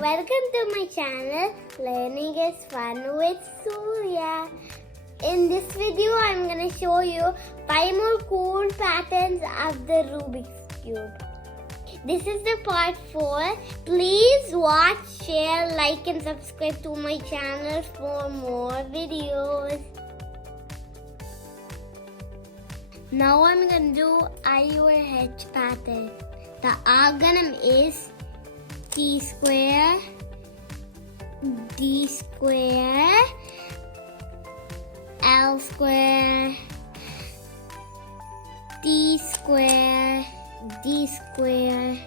Welcome to my channel, Learning is Fun with Surya. In this video, I'm going to show you 5 more cool patterns of the Rubik's Cube. This is the part 4. Please watch, share, like and subscribe to my channel for more videos. Now I'm going to do IUH pattern. The algorithm is T square, D square, L square, T square, D square,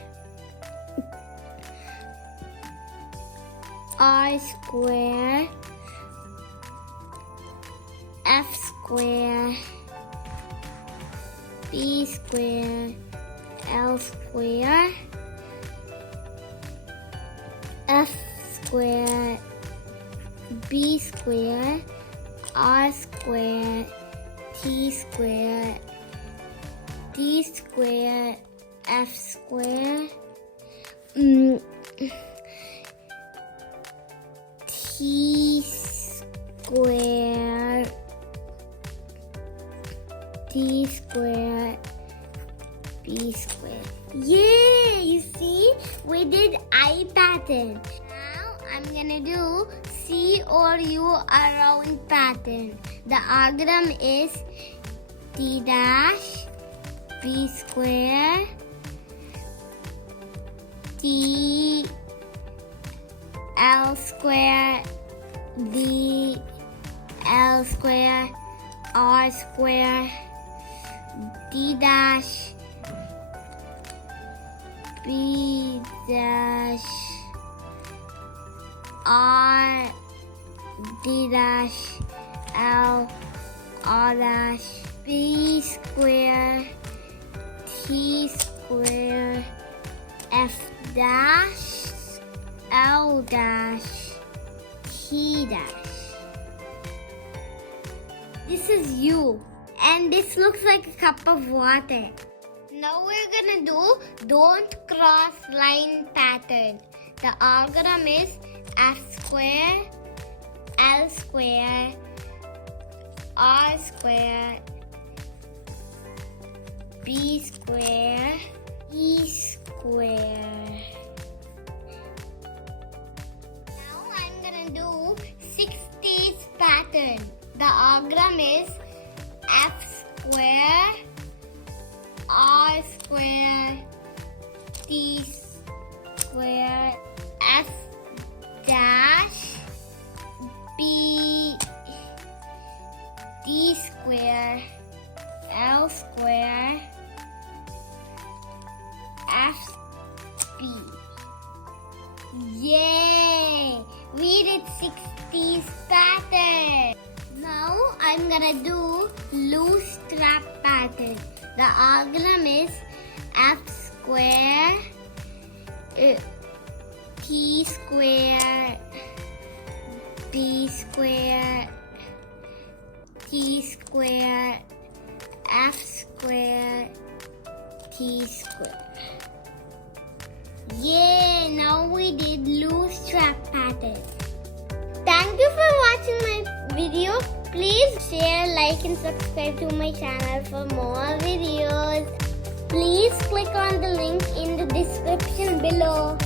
R square, F square, B square, L square, F square, B square, R square, T square, D square, F square, T square, D square, B square. Yay! You see, we did I pattern. Now I'm gonna do C or U around pattern. The algorithm is T dash, B square, T, L square, D, L square, R square, D dash, B dash, R, D dash, L, R dash, B square, T square, F dash, L dash, T dash. This is U, and this looks like a cup of water. Now we're gonna do don't cross line pattern. The algorithm is F square, L square, R square, B square, E square. Now I'm gonna do 60s pattern. The algorithm is F square, R square, T square, F dash, B, D square, L square, F, B. Yay! We did 60s pattern. Now I'm gonna do loose strap pattern. The algorithm is F square, T square, B square, T square, F square, T square. Yay! Now we did loose strap pattern. Thank you for watching my video. Please share, like and subscribe to my channel for more videos. Please click on the link in the description below.